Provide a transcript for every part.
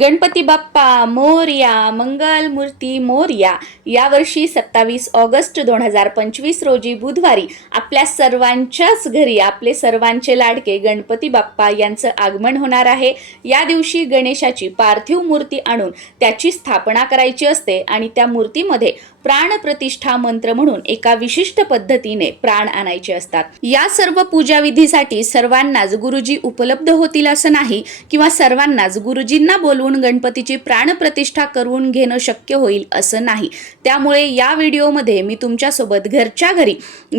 गणपती बाप्पा मोरया मंगल मूर्ती मोरया. यावर्षी सत्तावीस ऑगस्ट दोन हजार पंचवीस रोजी बुधवारी आपल्या सर्वांच्याच घरी आपले सर्वांचे लाडके गणपती बाप्पा यांचं आगमन होणार आहे. या दिवशी गणेशाची पार्थिव मूर्ती आणून त्याची स्थापना करायची असते आणि त्या मूर्तीमध्ये प्राणप्रतिष्ठा मंत्र म्हणून एका विशिष्ट पद्धतीने प्राण आणायचे असतात. या सर्व पूजा विधीसाठी सर्वांनाच गुरुजी उपलब्ध होतील असं नाही किंवा सर्वांनाच गुरुजींना बोलवून गणपतीची प्राणप्रतिष्ठा करून घेणं शक्य होईल असं नाही. त्यामुळे या व्हिडिओमध्ये मी तुमच्यासोबत घरच्या घरी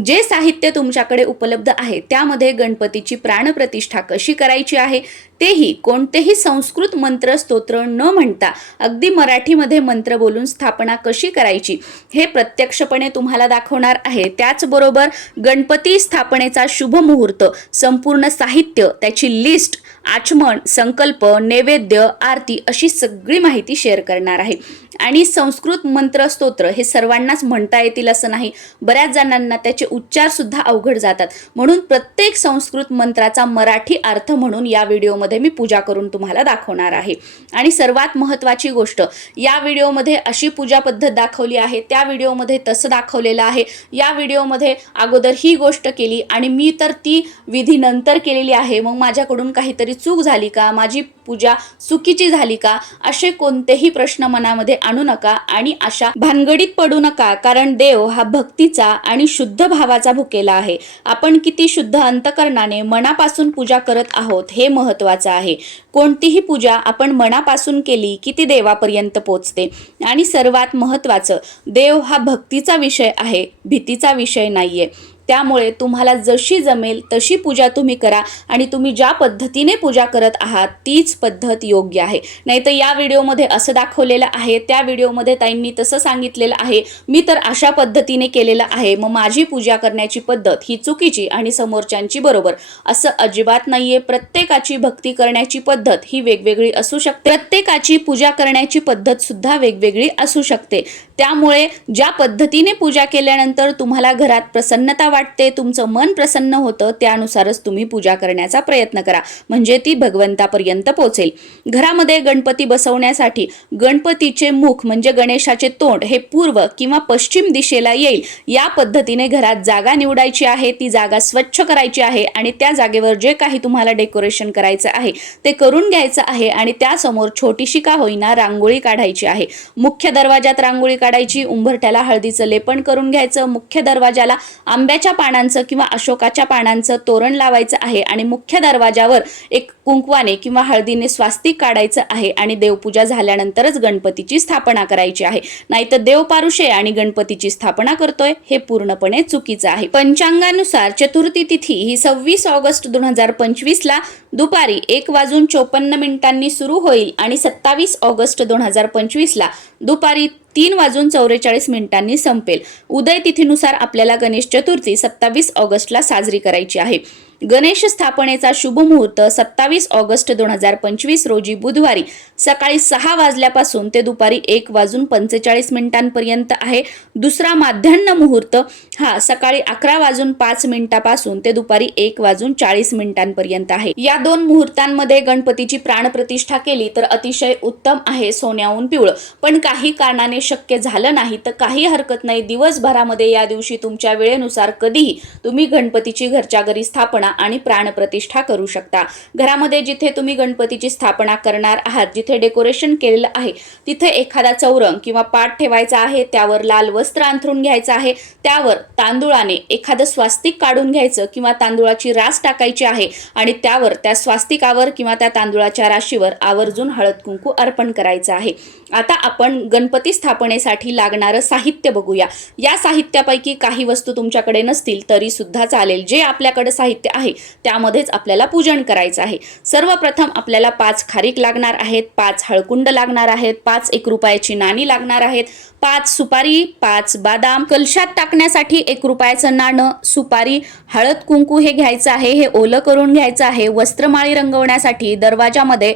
जे साहित्य तुमच्याकडे उपलब्ध आहे त्यामध्ये गणपतीची प्राणप्रतिष्ठा कशी करायची आहे तेही कोणतेही संस्कृत मंत्र स्तोत्र न म्हणता अगदी मराठीमध्ये मंत्र बोलून स्थापना कशी करायची हे प्रत्यक्षपणे तुम्हाला दाखवणार आहे. त्याचबरोबर गणपती स्थापनेचा शुभ मुहूर्त संपूर्ण साहित्य त्याची लिस्ट आचमन संकल्प नैवेद्य आरती अशी सगळी माहिती शेअर करणार आहे. आणि संस्कृत मंत्र स्तोत्र हे सर्वांनाच म्हणता येतील असं नाही. बऱ्याच जणांना त्याचे उच्चार सुद्धा अवघड जातात. म्हणून प्रत्येक संस्कृत मंत्राचा मराठी अर्थ म्हणून या व्हिडिओमध्ये मी पूजा करून तुम्हाला दाखवणार आहे. आणि सर्वात महत्त्वाची गोष्ट या व्हिडिओमध्ये अशी पूजा पद्धत दाखवली आहे त्या व्हिडिओमध्ये तसं दाखवलेलं आहे. या व्हिडिओमध्ये अगोदर ही गोष्ट केली आणि मी तर ती विधी नंतर केलेली आहे. मग माझ्याकडून काहीतरी चूक झाली का? माझी पूजा चुकीची झाली का? असे कोणतेही प्रश्न मनामध्ये आणू नका आणि अशा भानगडीत पडू नका कारण देव हा भक्तीचा आणि शुद्ध भावाचा भुकेला आहे. आपण किती शुद्ध अंतकरणाने मनापासून पूजा करत आहोत हे महत्त्वाचं आहे. कोणतीही पूजा आपण मनापासून केली की ती देवापर्यंत पोचते. आणि सर्वात महत्त्वाचं देव हा भक्तीचा विषय आहे भीतीचा विषय नाहीये. त्यामुळे तुम्हाला जशी जमेल तशी पूजा तुम्ही करा आणि तुम्ही ज्या पद्धतीने पूजा करत आहात तीच पद्धत योग्य आहे. नाहीतर या व्हिडिओमध्ये असं दाखवलेलं आहे त्या व्हिडिओमध्ये ताईंनी तसं सांगितलेलं आहे मी तर अशा पद्धतीने केलेलं आहे मग माझी पूजा करण्याची पद्धत ही चुकीची आणि समोरच्यांची बरोबर. असं अजिबात नाहीये प्रत्येकाची भक्ती करण्याची पद्धत ही वेगवेगळी असू शकते. प्रत्येकाची पूजा करण्याची पद्धत सुद्धा वेगवेगळी असू शकते. त्यामुळे ज्या पद्धतीने पूजा केल्यानंतर तुम्हाला घरात प्रसन्नता वाटते तुमचं मन प्रसन्न होतं त्यानुसारच तुम्ही पूजा करण्याचा प्रयत्न करा. म्हणजे ती भगवंतापर्यंत पोहोचेल. घरामध्ये गणपती बसवण्यासाठी गणपतीचे मुख म्हणजे गणेशाचे तोंड हे पूर्व किंवा पश्चिम दिशेला येईल. या पद्धतीने घरात जागा निवडायची आहे ती जागा स्वच्छ करायची आहे आणि त्या जागेवर जे काही तुम्हाला डेकोरेशन करायचं आहे ते करून घ्यायचं आहे आणि त्यासमोर छोटीशी का होईना रांगोळी काढायची आहे. मुख्य दरवाजात रांगोळी काढायची उंबरठ्याला हळदीचं लेपन करून घ्यायचं मुख्य दरवाजाला आंब्याच्या पानांचं किंवा अशोकाच्या पानांचं तोरण लावायचं आहे आणि मुख्य दरवाजावर एक कुंकवाने किंवा हळदीने स्वास्तिक काढायचं आहे आणि देवपूजा झाल्यानंतरच गणपतीची स्थापना करायची आहे. नाहीतर देवपारुषे आणि गणपतीची स्थापना करतोय हे पूर्णपणे चुकीचं आहे. पंचांगानुसार चतुर्थी तिथी ही सव्वीस ऑगस्ट दोन हजार पंचवीसला दुपारी एक वाजून चोपन्न मिनिटांनी सुरू होईल आणि सत्तावीस ऑगस्ट दोन हजार पंचवीसला दुपारी तीन वाजून चौवेचाळीस मिनिटांनी संपेल. उदय तिथीनुसार आपल्याला गणेश चतुर्थी सत्तावीस ऑगस्टला साजरी करायची आहे. गणेश स्थापनेचा शुभ मुहूर्त सत्तावीस ऑगस्ट दोन हजार पंचवीस रोजी बुधवारी सकाळी सहा वाजल्यापासून ते दुपारी एक वाजून पंचेचाळीस मिनिटांपर्यंत आहे. दुसरा माध्यान्ह मुहूर्त हा सकाळी अकरा वाजून पाच मिनिटापासून ते दुपारी एक वाजून चाळीस मिनिटांपर्यंत आहे. या दोन मुहूर्तांमध्ये गणपतीची प्राणप्रतिष्ठा केली तर अतिशय उत्तम आहे सोन्याहून पिवळं. पण काही कारणाने शक्य झालं नाही तर काही हरकत नाही. दिवसभरामध्ये या दिवशी तुमच्या वेळेनुसार कधीही तुम्ही गणपतीची घरच्या घरी स्थापना आणि प्राणप्रतिष्ठा करू शकता. घरामध्ये जिथे तुम्ही गणपतीची स्थापना करणार आहात जिथे डेकोरेशन केलेलं आहे तिथे एखादा चौरंग किंवा पाठ ठेवायचा आहे त्यावर लाल वस्त्र अंथरून घ्यायचं आहे त्यावर तांदुळाने एखादं स्वास्तिक काढून घ्यायचं किंवा तांदुळाची रास टाकायची आहे आणि त्यावर त्या स्वास्तिकावर किंवा त्या तांदुळाच्या राशीवर आवर्जून हळद कुंकू अर्पण करायचं आहे. आता आपण गणपती स्थापनेसाठी लागणारं साहित्य बघूया. या साहित्यापैकी काही वस्तू तुमच्याकडे नसतील तरी सुद्धा चालेल. जे आपल्याकडे साहित्य आहे. त्यामध्येच आपल्याला पूजन करायचं आहे. सर्वप्रथम आपल्याला पाच खारीक लागणार आहेत पाच हळकुंड लागणार आहेत पाच एक रुपयाची नाणी लागणार आहेत पाच सुपारी पाच बादाम. कलशात टाकण्यासाठी एक रुपयाचं नाणं सुपारी हळद कुंकू हे घ्यायचं आहे हे ओलं करून घ्यायचं आहे. वस्त्रमाळी रंगवण्यासाठी दरवाजामध्ये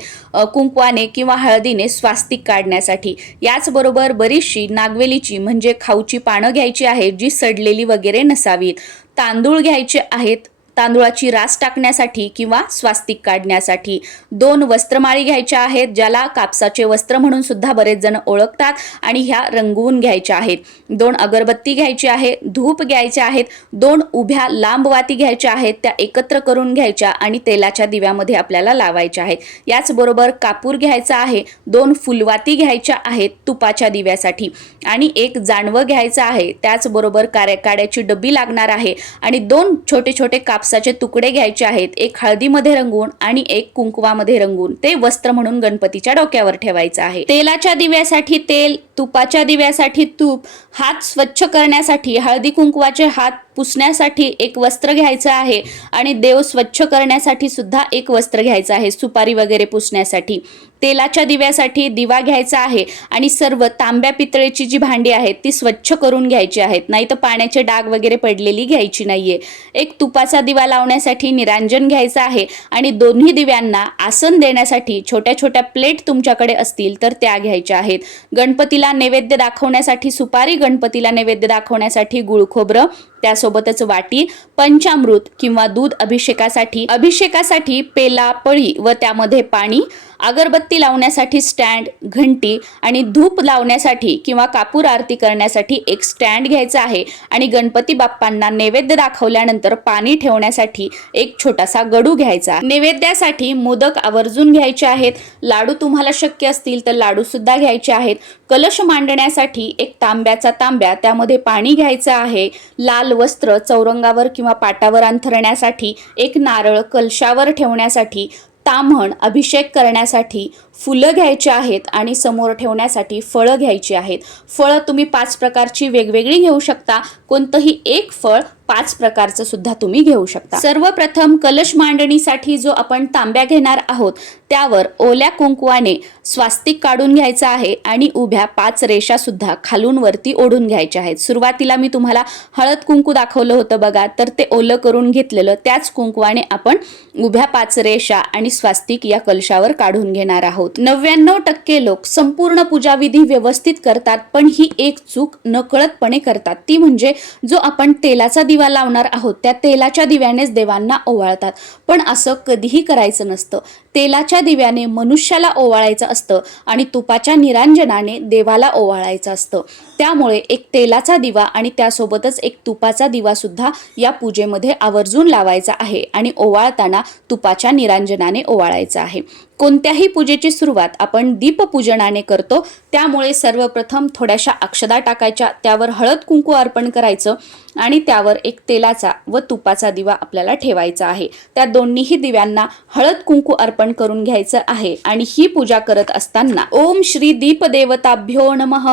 कुंकवाने किंवा हळदीने स्वास्तिक काढण्यासाठी. याचबरोबर बरीचशी नागवेलीची म्हणजे खाऊची पानं घ्यायची आहेत जी सडलेली वगैरे नसावीत. तांदूळ घ्यायचे आहेत तांदुळाची रास टाकण्यासाठी किंवा स्वास्तिक काढण्यासाठी. दोन वस्त्रमाळी घ्यायच्या आहेत ज्याला कापसाचे वस्त्र म्हणून सुद्धा बरेच जण ओळखतात आणि ह्या रंगवून घ्यायच्या आहेत. दोन अगरबत्ती घ्यायची आहे धूप घ्यायच्या आहेत दोन उभ्या लांब वाती घ्यायच्या आहेत त्या एकत्र करून घ्यायच्या आणि तेलाच्या दिव्यामध्ये आपल्याला लावायच्या आहेत. याचबरोबर कापूर घ्यायचा आहे दोन फुलवाती घ्यायच्या आहेत तुपाच्या दिव्यासाठी. आणि एक जानवं घ्यायचं आहे त्याचबरोबर काड्याची डबी लागणार आहे. आणि दोन छोटे छोटे काप कापसाचे तुकडे घ्यायचे आहेत एक हळदीमध्ये रंगवून आणि एक कुंकवामध्ये रंगवून ते वस्त्र म्हणून गणपतीच्या डोक्यावर ठेवायचं आहे. तेलाच्या दिव्यासाठी तेल तुपाच्या दिव्यासाठी तूप हात स्वच्छ करण्यासाठी हळदी कुंकवाचे हात पुसण्यासाठी एक वस्त्र घ्यायचं आहे आणि देव स्वच्छ करण्यासाठी सुद्धा एक वस्त्र घ्यायचं आहे सुपारी वगैरे पुसण्यासाठी. तेलाच्या दिव्यासाठी दिवा घ्यायचा आहे आणि सर्व तांब्या पितळेची जी भांडी आहेत ती स्वच्छ करून घ्यायची आहेत. नाही तर पाण्याचे डाग वगैरे पडलेली घ्यायची नाहीये. एक तुपाचा दिवा लावण्यासाठी निरांजन घ्यायचं आहे आणि दोन्ही दिव्यांना आसन देण्यासाठी छोट्या छोट्या प्लेट तुमच्याकडे असतील तर त्या घ्यायच्या आहेत. गणपतीला नैवेद्य दाखवण्यासाठी सुपारी गणपतीला नैवेद्य दाखवण्यासाठी गुळखोबरं त्यासोबतच वाटी पंचामृत किंवा दूध अभिषेकासाठी अभिषेकासाठी पेला पळी व त्यामध्ये पाणी अगरबत्ती लावण्यासाठी स्टँड घंटी आणि धूप लावण्यासाठी किंवा कापूर आरती करण्यासाठी एक स्टँड घ्यायचा आहे आणि गणपती बाप्पांना नैवेद्य दाखवल्यानंतर पाणी ठेवण्यासाठी एक छोटासा गडू घ्यायचा. नैवेद्यासाठी मोदक आवर्जून घ्यायचे आहेत. लाडू तुम्हाला शक्य असतील तर लाडू सुद्धा घ्यायचे आहेत. कलश मांडण्यासाठी एक तांब्याचा तांब्या त्यामध्ये पाणी घ्यायचं आहे. लाल वस्त्र चौरंगावर किंवा पाटावर अंथरण्यासाठी एक नारळ कलशावर ठेवण्यासाठी ताम्हण अभिषेक करण्यासाठी फुलं घ्यायची आहेत आणि समोर ठेवण्यासाठी फळं घ्यायची आहेत. फळं तुम्ही पाच प्रकारची वेगवेगळी घेऊ शकता. कोणतंही एक फळ पाच प्रकारचं सुद्धा तुम्ही घेऊ शकता. सर्वप्रथम कलश मांडणीसाठी जो आपण तांब्या घेणार आहोत त्यावर ओल्या कुंकवाने स्वास्तिक काढून घ्यायचं आहे आणि उभ्या पाच रेषा सुद्धा खालून वरती ओढून घ्यायच्या आहेत. सुरुवातीला मी तुम्हाला हळद कुंकू दाखवलं होतं बघा तर ते ओलं करून घेतलेलं त्याच कुंकवाने आपण उभ्या पाच रेषा आणि स्वास्तिक या कलशावर काढून घेणार आहोत. नव्याण्णव टक्के लोक संपूर्ण पूजाविधी व्यवस्थित करतात पण ही एक चूक नकळतपणे करतात. ती म्हणजे जो आपण तेलाचा दिवा लावणार आहोत त्या तेलाच्या दिव्यानेच देवांना ओवाळतात. पण असं कधीही करायचं नसतं. तेलाच्या दिव्याने मनुष्याला ओवाळायचं असतं आणि तुपाच्या निरांजनाने देवाला ओवाळायचं असतं. त्यामुळे एक तेलाचा दिवा आणि त्यासोबतच एक तुपाचा दिवा सुद्धा या पूजेमध्ये आवर्जून लावायचा आहे आणि ओवाळताना तुपाच्या निरांजनाने ओवाळायचं आहे. कोणत्याही पूजेची सुरुवात आपण दीपपूजनाने करतो. त्यामुळे सर्वप्रथम थोड्याशा अक्षदा टाकायच्या त्यावर हळद कुंकू अर्पण करायचं आणि त्यावर एक तेलाचा व तुपाचा दिवा आपल्याला ठेवायचा आहे. त्या दोन्हीही दिव्यांना हळद कुंकू अर्पण करून घ्यायचं आहे आणि ही पूजा करत असताना ओम श्री दीपदेवताभ्यो नमः.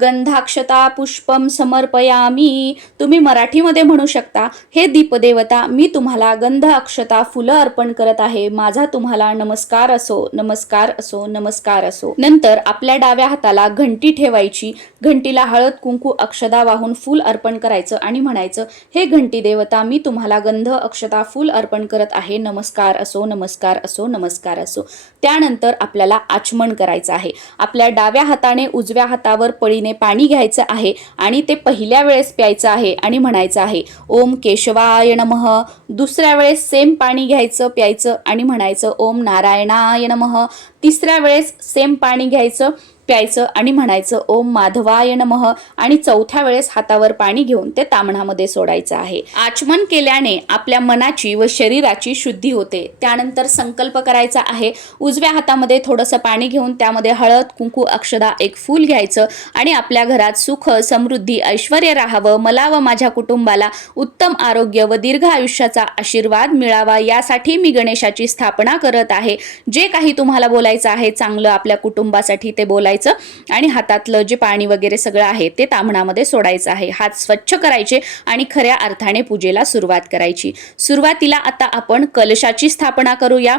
गंधाक्षता पुष्पम समर्पयामी. तुम्ही मराठीमध्ये म्हणू शकता हे दीपदेवता मी तुम्हाला गंध अक्षता फुलं अर्पण करत आहे. माझा तुम्हाला नमस्कार असो नमस्कार असो नमस्कार असो. नंतर आपल्या डाव्या हाताला घंटी ठेवायची. घंटीला हळद कुंकू अक्षदा वाहून फूल अर्पण करायचं आणि म्हणायचं हे घंटी देवता मी तुम्हाला गंध अक्षता फूल अर्पण करत आहे. नमस्कार असो नमस्कार असो नमस्कार असो. त्यानंतर आपल्याला आचमन करायचं आहे. आपल्या डाव्या हाताने उजव्या हातावर पळीने पाणी घ्यायचं आहे आणि ते पहिल्या वेळेस प्यायचं आहे आणि म्हणायचं आहे ओम केशवाय नमः. दुसऱ्या वेळेस सेम पाणी घ्यायचं प्यायचं आणि म्हणायचं ओम नारायणाय नमः. तिसऱ्या वेळेस सेम पाणी घ्यायचं प्यायचं आणि म्हणायचं ओम माधवाय नमः आणि चौथ्या वेळेस हातावर पाणी घेऊन ते तामणामध्ये सोडायचं आहे. आचमन केल्याने आपल्या मनाची व शरीराची शुद्धी होते. त्यानंतर संकल्प करायचा आहे. उजव्या हातामध्ये थोडंसं पाणी घेऊन त्यामध्ये हळद कुंकू अक्षदा एक फूल घ्यायचं आणि आपल्या घरात सुख समृद्धी ऐश्वर राहावं मला व माझ्या कुटुंबाला उत्तम आरोग्य व दीर्घ आयुष्याचा आशीर्वाद मिळावा यासाठी मी गणेशाची स्थापना करत आहे. जे काही तुम्हाला बोलायचं आहे चांगलं आपल्या कुटुंबासाठी ते बोलायचं आणि हातातलं जे पाणी वगैरे सगळं आहे ते ताम्हणामध्ये सोडायचं आहे. हात स्वच्छ करायचे आणि खऱ्या अर्थाने पूजेला सुरुवात करायची. सुरुवातीला आता आपण कलशाची स्थापना करूया.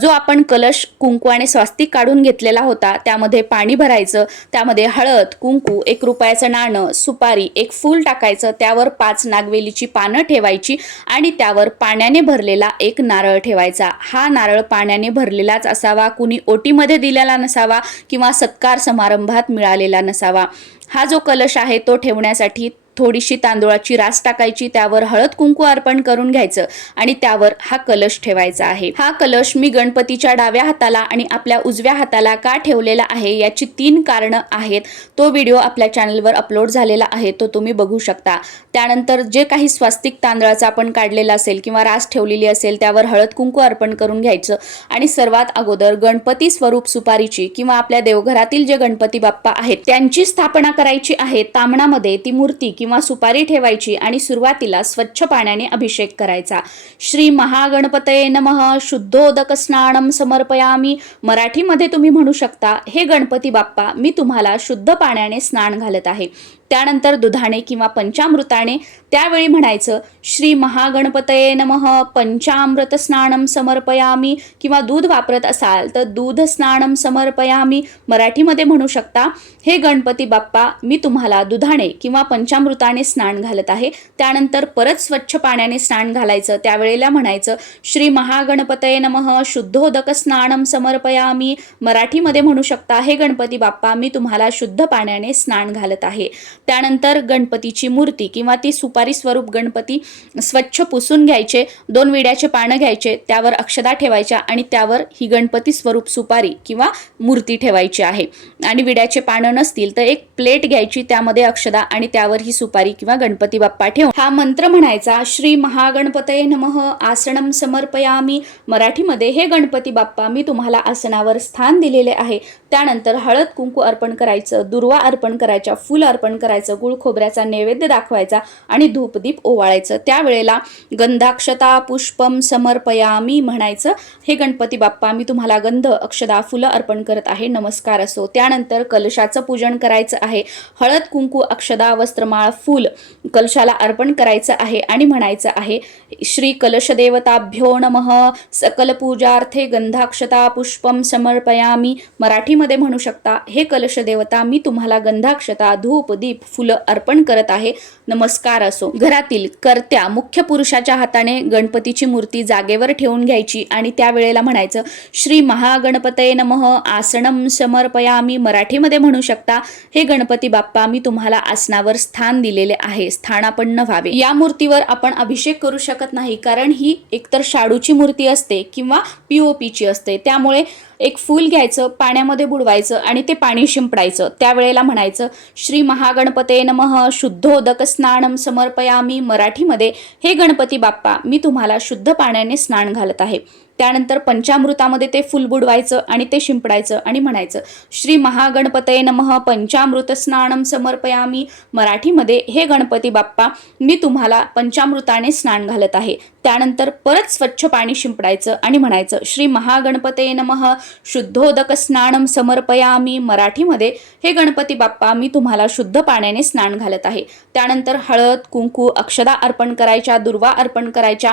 जो आपण कलश कुंकू आणि स्वास्तिक काढून घेतलेला होता त्यामध्ये पाणी भरायचं त्यामध्ये हळद कुंकू एक रुपयाचं नाणं सुपारी एक फूल टाकायचं त्यावर पाच नागवेलीची पानं ठेवायची आणि त्यावर पाण्याने भरलेला एक नारळ ठेवायचा. हा नारळ पाण्याने भरलेलाच असावा कुणी ओटीमध्ये दिलेला नसावा किंवा सत्कार समारंभात मिळालेला नसावा. हा जो कलश आहे तो ठेवण्यासाठी थोडीशी तांदूळाची रास टाकायची त्यावर हळद कुंकू अर्पण करून घ्यायचं आणि त्यावर हा कलश ठेवायचा आहे. हा कलश मी गणपतीच्या डाव्या हाताला आणि आपल्या उजव्या हाताला का ठेवलेला आहे याची तीन कारणं आहेत. तो व्हिडिओ आपल्या चॅनलवर अपलोड झालेला आहे तो तुम्ही बघू शकता. त्यानंतर जे काही स्वास्तिक तांदळाचा आपण काढलेला असेल किंवा रास ठेवलेली असेल त्यावर हळद कुंकू अर्पण करून घ्यायचं आणि सर्वात अगोदर गणपती स्वरूप सुपारीची किंवा आपल्या देवघरातील जे गणपती बाप्पा आहेत त्यांची स्थापना करायची आहे तामणामध्ये ती मूर्ती किंवा किंवा सुपारी ठेवायची आणि सुरुवातीला स्वच्छ पाण्याने अभिषेक करायचा. श्री महागणपतये नमः. शुद्धोदक स्नानम समर्पयामी. मराठीमध्ये तुम्ही म्हणू शकता हे गणपती बाप्पा मी तुम्हाला शुद्ध पाण्याने स्नान घालत आहे. त्यानंतर दुधाने किंवा पंचामृताने त्यावेळी म्हणायचं श्री महागणपतये नमः पंचामृत स्नानम समर्पयामी किंवा दूध वापरत असाल तर दूध स्नानम समर्पयामी. मराठीमध्ये म्हणू शकता हे गणपती बाप्पा मी तुम्हाला दुधाने किंवा पंचामृताने स्नान घालत आहे. त्यानंतर परत स्वच्छ पाण्याने स्नान घालायचं. त्यावेळेला म्हणायचं श्री महागणपतये नमः शुद्धोदक स्नानम समर्पयामी. मराठीमध्ये म्हणू शकता हे गणपती बाप्पा मी तुम्हाला शुद्ध पाण्याने स्नान घालत आहे. त्यानंतर गणपतीची मूर्ती किंवा ती सुपारी स्वरूप गणपती स्वच्छ पुसून घ्यायचे दोन विड्याचे पानं घ्यायचे त्यावर अक्षदा ठेवायच्या आणि त्यावर ही गणपती स्वरूप सुपारी किंवा मूर्ती ठेवायची आहे. आणि विड्याचे पानं नसतील तर एक प्लेट घ्यायची त्यामध्ये अक्षदा आणि त्यावर ही सुपारी किंवा गणपती बाप्पा ठेवून. हा मंत्र म्हणायचा श्री महागणपतये नमः आसनम समर्पयामी. मराठीमध्ये हे गणपती बाप्पा मी तुम्हाला आसनावर स्थान दिलेले आहे. त्यानंतर हळद कुंकू अर्पण करायचं दुर्वा अर्पण करायच्या फुल अर्पण करायचं गुळ खोबऱ्याचा नैवेद्य दाखवायचा आणि धूपदीप ओवाळायचं. त्यावेळेला गंधाक्षता पुष्पम समर्पयामी म्हणायचं हे गणपती बाप्पा मी तुम्हाला गंध अक्षदा फुलं अर्पण करत आहे. नमस्कार असो. त्यानंतर कलशाचं पूजन करायचं आहे. हळद कुंकू अक्षदा वस्त्रमाळ फूल कलशाला अर्पण करायचं आहे आणि म्हणायचं आहे श्री कलशदेवताभ्यो नमः. सकल पूजार्थे गंधाक्षता पुष्पम समर्पयामी. मराठीमध्ये म्हणू शकता हे कलशदेवता मी तुम्हाला गंधाक्षता धूप दीप फुलं अर्पण करत आहे. नमस्कार असो. घरातील कर्त्या मुख्य पुरुषाच्या हाताने गणपतीची मूर्ती जागेवर ठेवून घ्यायची आणि त्यावेळेला म्हणायचं श्री महागणपतये नमः. आसनम समर्पयामी. मराठीमध्ये म्हणू शकता हे गणपती बाप्पा मी तुम्हाला आसनावर स्थान दिलेले आहे. स्थानापन्न व्हावे. या मूर्तीवर आपण अभिषेक करू शकत नाही कारण ही एकतर शाडूची मूर्ती असते किंवा पीओपीची असते. त्यामुळे एक फूल घ्यायचं पाण्यामध्ये बुडवायचं आणि ते पाणी शिंपडायचं. त्यावेळेला म्हणायचं श्री महागणपते नमः शुद्धोदक स्नानम समर्पयामी मराठीमध्ये. हे गणपती बाप्पा मी तुम्हाला शुद्ध पाण्याने स्नान घालत आहे. त्यानंतर पंचामृतामध्ये ते फुल बुडवायचं आणि ते शिंपडायचं आणि म्हणायचं श्री महागणपतये नमः पंचामृत स्नानम समर्पयामी. मराठीमध्ये हे गणपती बाप्पा मी तुम्हाला पंचामृताने स्नान घालत आहे. त्यानंतर परत स्वच्छ पाणी शिंपडायचं आणि म्हणायचं श्री महागणपतये नमः शुद्धोदक स्नानम समर्पयामी. मराठीमध्ये हे गणपती बाप्पा मी तुम्हाला शुद्ध पाण्याने स्नान घालत आहे. त्यानंतर हळद कुंकू अक्षदा अर्पण करायच्या दुर्वा अर्पण करायच्या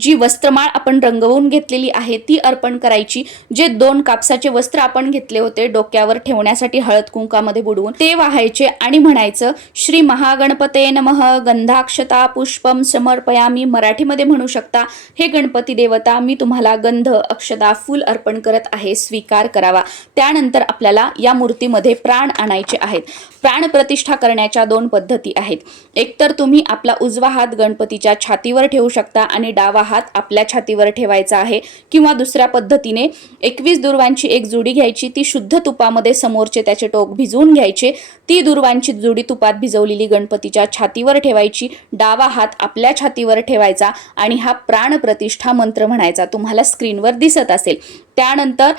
जी वस्त्रमाळ आपण रंगवून घेतलेली आहे ती अर्पण करायची. जे दोन कापसाचे वस्त्र आपण घेतले होते डोक्यावर ठेवण्यासाठी हळद कुंकामध्ये बुडवून ते वाहायचे आणि म्हणायचं श्री महागणपते नमः गंधाक्षता पुष्पम समर्पयामी. मराठीमध्ये म्हणू शकता हे गणपती देवता मी तुम्हाला गंध अक्षदा फूल अर्पण करत आहे स्वीकार करावा. त्यानंतर आपल्याला या मूर्तीमध्ये प्राण आणायचे आहेत. प्राण प्रतिष्ठा करण्याच्या दोन पद्धती आहेत. एकतर तुम्ही आपला उजवा हात गणपतीच्या छातीवर ठेवू शकता आणि डावा हात आपल्या छातीवर ठेवायचा आहे किंवा दुसऱ्या पद्धतीने एकवीस दुर्वांची एक जुडी घ्यायची ती शुद्ध तुपामध्ये समोरचे त्याचे टोक भिजवून घ्यायचे ती दुर्वांची जुडी तुपात भिजवलेली गणपतीच्या छातीवर ठेवायची डावा हात आपल्या छातीवर ठेवायचा आणि हा प्राण प्रतिष्ठा मंत्र म्हणायचा तुम्हाला स्क्रीनवर दिसत असेल. त्यानंतर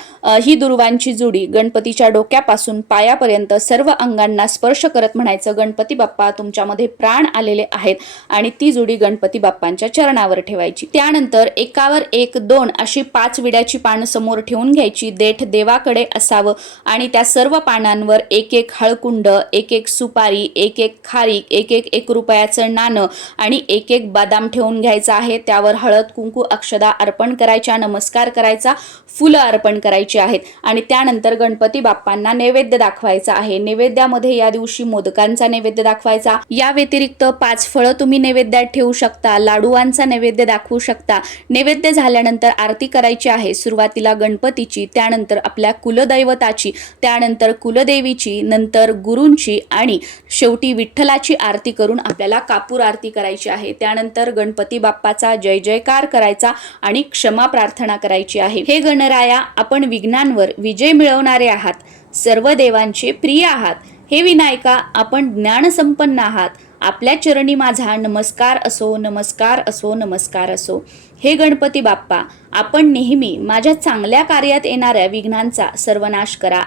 ही दुर्वांची जुडी गणपतीच्या डोक्यापासून पायापर्यंत सर्व अंगांना स्पर्श करत म्हणायचं गणपती बाप्पा तुमच्यामध्ये प्राण आलेले आहेत. आणि ती जुडी गणपती बाप्पांच्या चरणावर ठेवायची. त्यानंतर एकावर एक दोन अशी पाच विड्याची पानं समोर ठेवून घ्यायची. देठ देवाकडे असावं आणि त्या सर्व पानांवर एक एक हळकुंड एक एक सुपारी एक एक खारीक एक एक एक रुपयाचं नाणं आणि एक एक बदाम ठेवून घ्यायचा आहे. त्यावर हळद कुंकू अक्षदा अर्पण करायच्या नमस्कार करायचा फुल फुलं अर्पण करायची आहेत. आणि त्यानंतर गणपती बाप्पांना नैवेद्य दाखवायचा आहे. नैवेद्यामध्ये या दिवशी मोदकांचा नैवेद्य दाखवायचा. या व्यतिरिक्त पाच फळं तुम्ही नैवेद्यात ठेवू शकता. लाडूवांचा नैवेद्य दाखवू शकता. नैवेद्य झाल्यानंतर आरती करायची आहे. सुरुवातीला गणपतीची त्यानंतर आपल्या कुलदैवताची त्यानंतर कुलदेवीची नंतर गुरूंची आणि शेवटी विठ्ठलाची आरती करून आपल्याला कापूर आरती करायची आहे. त्यानंतर गणपती बाप्पाचा जय जयकार करायचा आणि क्षमा प्रार्थना करायची आहे. हे गणराया आपण विघ्नांवर विजय मिळवणारे आहात. सर्व देवांचे प्रिय आहात. हे विनायका आपण ज्ञानसंपन्न आहात. आपल्या चरणी माझा नमस्कार असो नमस्कार असो नमस्कार असो. हे गणपती बाप्पा आपण नेहमी माझ्या चांगल्या कार्यात येणाऱ्या विघ्नांचा सर्वनाश करा.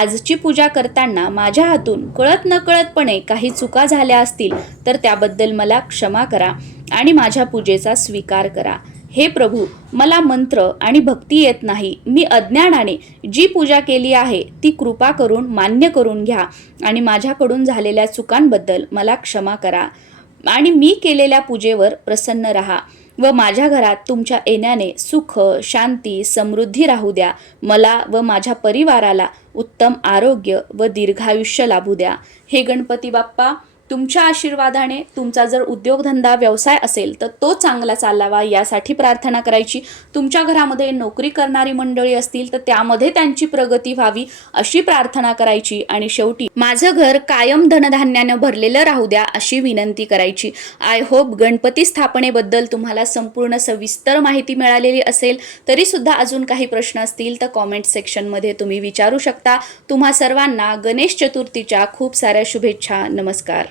आजची पूजा करताना माझ्या हातून कळत नकळतपणे काही चुका झाल्या असतील तर त्याबद्दल मला क्षमा करा आणि माझ्या पूजेचा स्वीकार करा. हे प्रभू मला मंत्र आणि भक्ती येत नाही. मी अज्ञानाने जी पूजा केली आहे ती कृपा करून मान्य करून घ्या आणि माझ्याकडून झालेल्या चुकांबद्दल मला क्षमा करा आणि मी केलेल्या पूजेवर प्रसन्न रहा व माझ्या घरात तुमच्या येण्याने सुख शांती समृद्धी राहू द्या. मला व माझ्या परिवाराला उत्तम आरोग्य व दीर्घायुष्य लाभू द्या. हे गणपती बाप्पा तुमच्या आशीर्वादाने तुमचा जर उद्योगधंदा व्यवसाय असेल तर तो चांगला चालावा यासाठी प्रार्थना करायची. तुमच्या घरामध्ये नोकरी करणारी मंडळी असतील तर त्यामध्ये त्यांची प्रगती व्हावी अशी प्रार्थना करायची. आणि शेवटी माझं घर कायम धनधान्यानं भरलेलं राहू द्या अशी विनंती करायची. आय होप गणपती स्थापनेबद्दल तुम्हाला संपूर्ण सविस्तर माहिती मिळालेली असेल तरीसुद्धा अजून काही प्रश्न असतील तर कॉमेंट सेक्शनमध्ये तुम्ही विचारू शकता. तुम्हा सर्वांना गणेश चतुर्थीच्या खूप साऱ्या शुभेच्छा. नमस्कार.